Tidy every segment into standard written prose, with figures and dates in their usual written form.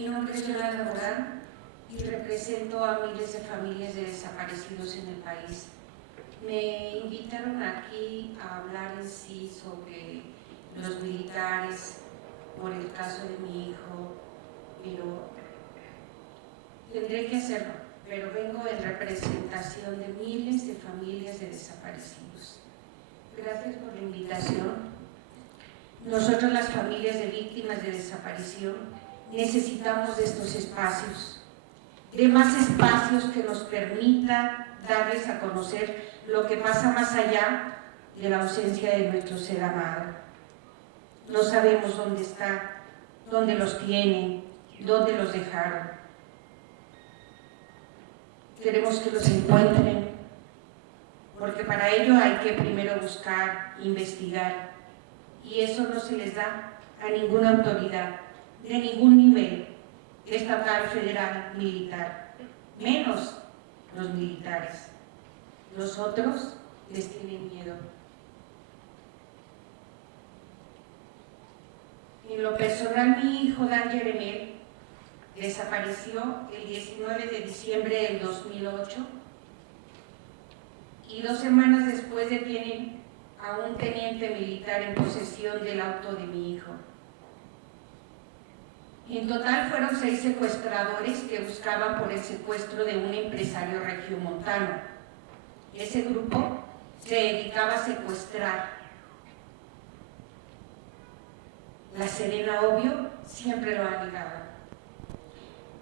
Mi nombre es Yolanda Morán y represento a miles de familias de desaparecidos en el país. Me invitaron aquí a hablar en sí sobre los militares por el caso de mi hijo, pero tendré que hacerlo, pero vengo en representación de miles de familias de desaparecidos. Gracias por la invitación. Nosotros, las familias de víctimas de desaparición, necesitamos de estos espacios, de más espacios que nos permitan darles a conocer lo que pasa más allá de la ausencia de nuestro ser amado. No sabemos dónde está, dónde los tienen, dónde los dejaron. Queremos que los encuentren, porque para ello hay que primero buscar, investigar, y eso no se les da a ninguna autoridad, de ningún nivel, estatal, federal, militar, menos los militares. Los otros les tienen miedo. En lo personal, mi hijo Dan Jeremel desapareció el 19 de diciembre del 2008 y 2 semanas después detienen a un teniente militar en posesión del auto de mi hijo. En total fueron 6 secuestradores que buscaban por el secuestro de un empresario regiomontano. Ese grupo se dedicaba a secuestrar. La Serena, obvio, siempre lo ha negado.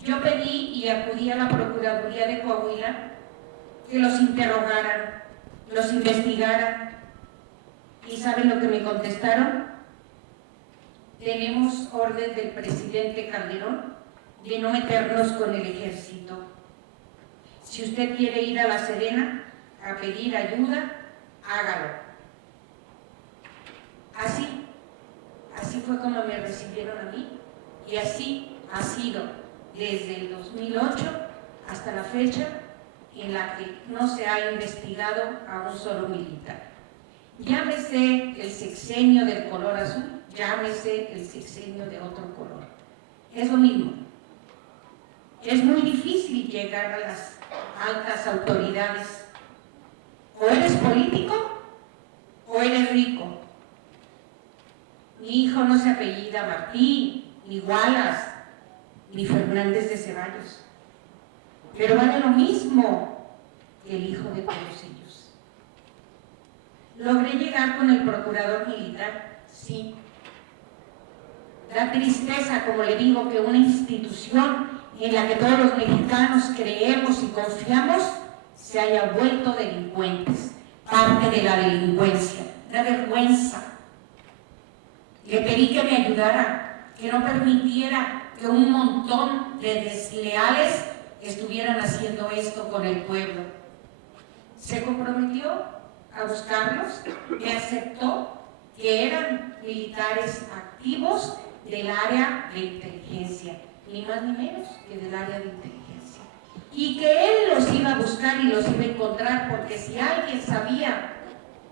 Yo pedí y acudí a la Procuraduría de Coahuila que los interrogaran, los investigaran. ¿Y saben lo que me contestaron? Tenemos orden del presidente Calderón de no meternos con el ejército. Si usted quiere ir a La Serena a pedir ayuda, hágalo. Así fue como me recibieron a mí, y así ha sido desde el 2008 hasta la fecha en la que no se ha investigado a un solo militar. Llámese el sexenio del color azul, llámese el sexenio de otro color. Es lo mismo. Es muy difícil llegar a las altas autoridades. O eres político o eres rico. Mi hijo no se apellida Martí, ni Wallace, ni Fernández de Ceballos, pero vale lo mismo que el hijo de todos ellos. Logré llegar con el procurador militar, sí. Da tristeza, como le digo, que una institución en la que todos los mexicanos creemos y confiamos se haya vuelto delincuentes, parte de la delincuencia. Da vergüenza. Le pedí que me ayudara, que no permitiera que un montón de desleales estuvieran haciendo esto con el pueblo. Se comprometió a buscarlos, me aceptó que eran militares activos del área de inteligencia, ni más ni menos que del área de inteligencia, y que él los iba a buscar y los iba a encontrar, porque si alguien sabía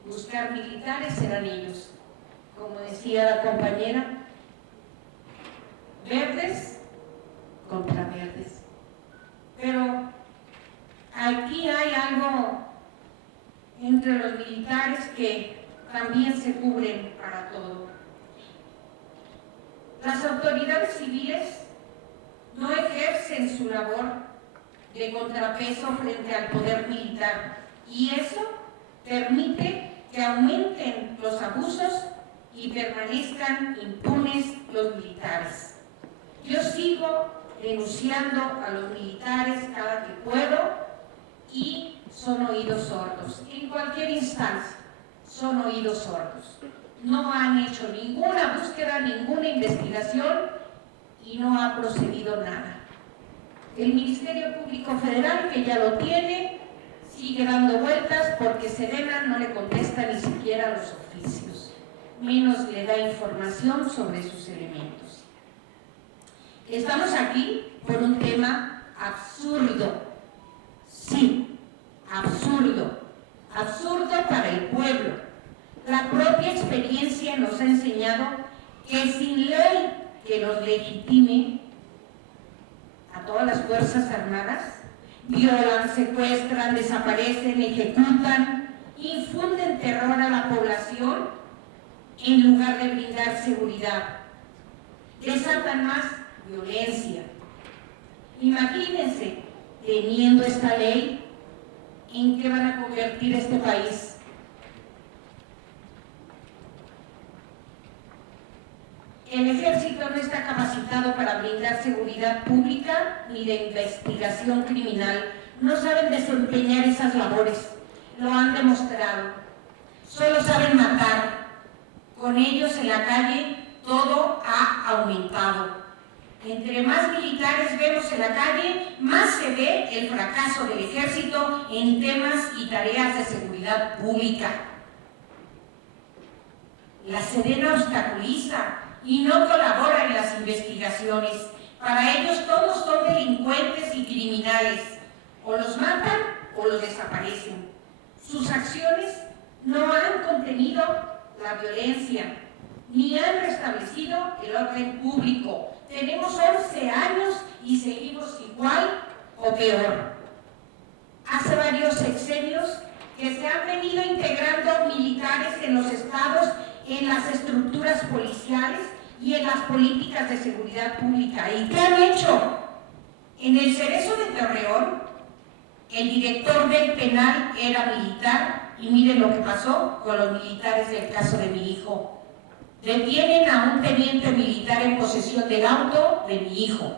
buscar militares eran ellos. Como decía la compañera, verdes contra verdes. Pero aquí hay algo entre los militares que también se cubren para todo. Las autoridades civiles no ejercen su labor de contrapeso frente al poder militar, y eso permite que aumenten los abusos y permanezcan impunes los militares. Yo sigo denunciando a los militares cada que puedo y son oídos sordos. En cualquier instancia son oídos sordos. No han hecho ninguna búsqueda, ninguna investigación y no ha procedido nada. El Ministerio Público Federal, que ya lo tiene, sigue dando vueltas porque Serena no le contesta ni siquiera a los oficios, menos le da información sobre sus elementos. Estamos aquí por un tema absurdo, sí, absurdo para el pueblo. La propia experiencia nos ha enseñado que sin ley que los legitime, todas las Fuerzas Armadas, violan, secuestran, desaparecen, ejecutan, infunden terror a la población en lugar de brindar seguridad. Desatan más violencia. Imagínense, teniendo esta ley, ¿en qué van a convertir este país? El ejército no está capacitado para brindar seguridad pública ni de investigación criminal. No saben desempeñar esas labores, lo han demostrado. Solo saben matar. Con ellos en la calle todo ha aumentado. Entre más militares vemos en la calle, más se ve el fracaso del ejército en temas y tareas de seguridad pública. La Sedena obstaculiza y no colabora en las investigaciones. Para ellos todos son delincuentes y criminales. O los matan o los desaparecen. Sus acciones no han contenido la violencia, ni han restablecido el orden público. Tenemos 11 años y seguimos igual o peor. Hace varios sexenios que se han venido integrando militares en los estados, en las estructuras policiales y en las políticas de seguridad pública. ¿Y qué han hecho? En el Cerezo de Torreón, el director del penal era militar y miren lo que pasó con los militares del caso de mi hijo. Detienen a un teniente militar en posesión del auto de mi hijo.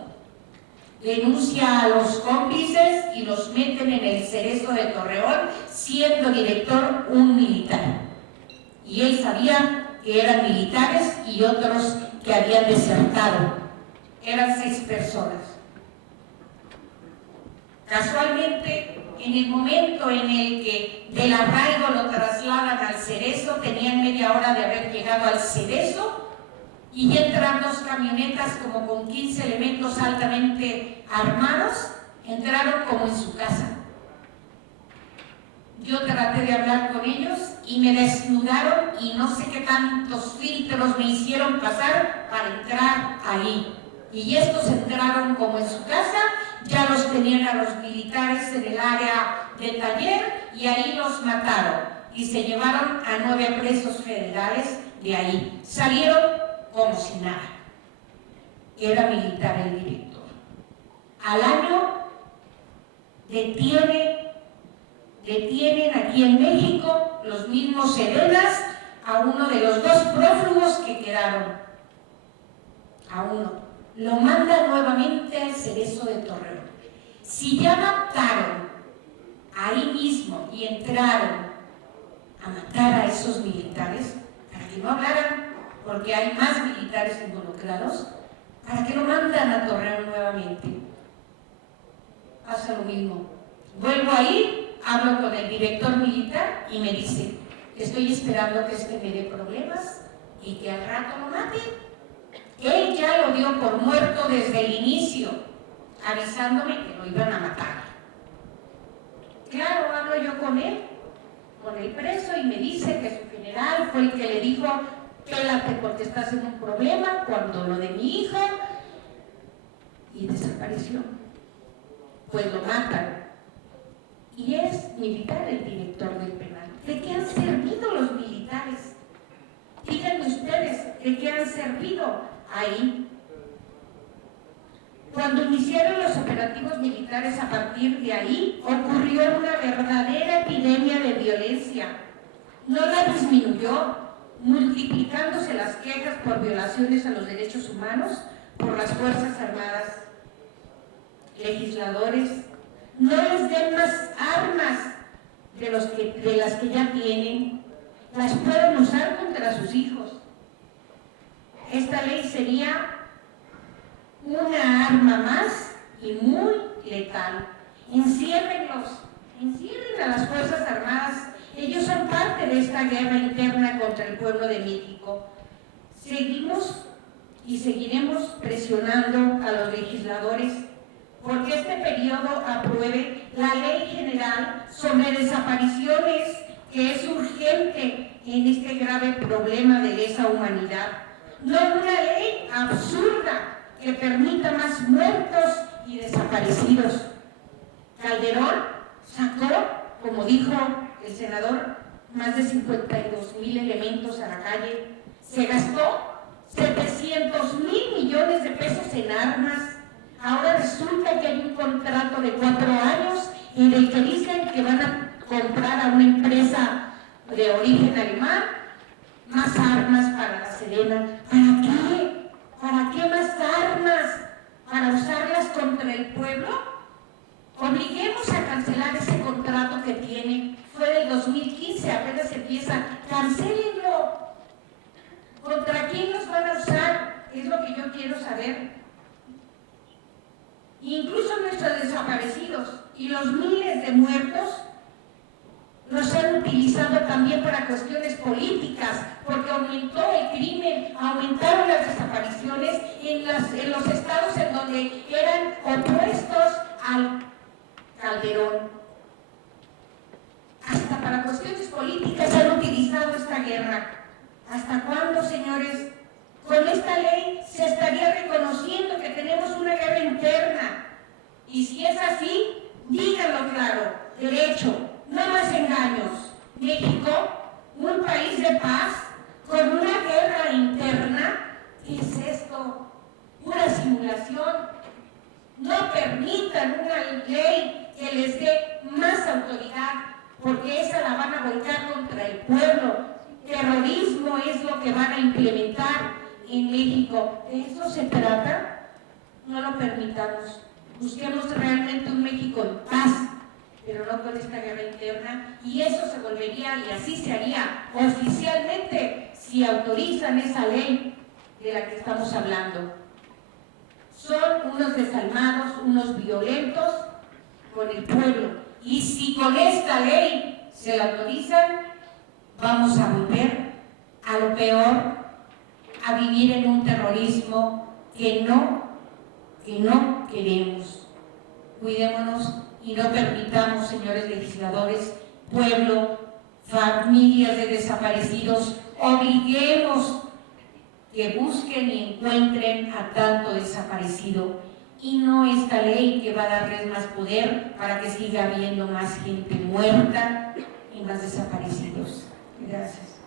Denuncia a los cómplices y los meten en el Cerezo de Torreón, siendo director un militar. Y él sabía que eran militares y otros que habían desertado. Eran 6 personas. Casualmente, en el momento en el que del arraigo lo trasladan al Cerezo, tenían media hora de haber llegado al Cerezo y entran 2 camionetas como con 15 elementos altamente armados, entraron como en su casa. Yo traté de hablar con ellos y me desnudaron y no sé qué tantos filtros me hicieron pasar para entrar ahí. Y estos entraron como en su casa, ya los tenían a los militares en el área de taller y ahí los mataron. Y se llevaron a 9 presos federales de ahí. Salieron como si nada. Era militar el director. Al año detienen aquí en México los mismos Sedenas a uno de los 2 prófugos que quedaron. A uno. Lo mandan nuevamente al Cerezo de Torreón. Si ya mataron ahí mismo y entraron a matar a esos militares, para que no hablaran, porque hay más militares involucrados, ¿para qué lo mandan a Torreón nuevamente? Pasa lo mismo. Vuelvo a ir, hablo con el director militar y me dice, estoy esperando que me dé problemas y que al rato lo maten. Él ya lo dio por muerto desde el inicio, avisándome que lo iban a matar. Claro, hablo yo con él, con el preso, y me dice que su general fue el que le dijo, pélate porque estás en un problema, cuando lo de mi hija, y desapareció. Pues lo matan. Y es militar el director del penal. ¿De qué han servido los militares? Díganme ustedes, ¿de qué han servido ahí? Cuando iniciaron los operativos militares, a partir de ahí ocurrió una verdadera epidemia de violencia. No la disminuyó, multiplicándose las quejas por violaciones a los derechos humanos por las Fuerzas Armadas. Legisladores, no les den más armas de las que ya tienen. Las pueden usar contra sus hijos. Esta ley sería una arma más y muy letal. Enciérrenlos, encierren a las Fuerzas Armadas. Ellos son parte de esta guerra interna contra el pueblo de México. Seguimos y seguiremos presionando a los legisladores porque este periodo apruebe la Ley General sobre Desapariciones, que es urgente en este grave problema de lesa humanidad. No una ley absurda que permita más muertos y desaparecidos. Calderón sacó, como dijo el senador, más de 52,000 elementos a la calle, se gastó 700,000 millones de pesos en armas. Ahora resulta que hay un contrato de 4 años en el que dicen que van a comprar a una empresa de origen alemán más armas para la Sedena. ¿Para qué? ¿Para qué más armas? ¿Para usarlas contra el pueblo? Obliguemos a cancelar ese contrato que tiene. Fue del 2015, apenas empieza. ¡Cancélenlo! ¿Contra quién los van a usar? Es lo que yo quiero saber. Incluso nuestros desaparecidos y los miles de muertos los han utilizado también para cuestiones políticas, porque aumentó el crimen, aumentaron las desapariciones en los estados en donde eran opuestos al Calderón. Hasta para cuestiones políticas han utilizado esta guerra. ¿Hasta cuándo, señores? Con esta ley se estaría reconociendo que tenemos una guerra interna. Y si es así, díganlo claro, derecho, no más engaños. México, un país de paz, con una guerra interna. ¿Qué es esto? Pura simulación. No permitan una ley que les dé más autoridad, porque esa la van a volcar contra el pueblo. Terrorismo es lo que van a implementar en México. ¿De eso se trata? No lo permitamos. Busquemos realmente un México en paz, pero no con esta guerra interna, y eso se volvería, y así se haría oficialmente si autorizan esa ley de la que estamos hablando. Son unos desalmados, unos violentos con el pueblo, y si con esta ley se la autorizan, vamos a volver a lo peor, a vivir en un terrorismo que no queremos. Cuidémonos y no permitamos, señores legisladores, pueblo, familias de desaparecidos, obliguemos que busquen y encuentren a tanto desaparecido, y no esta ley que va a darles más poder para que siga habiendo más gente muerta y más desaparecidos. Gracias.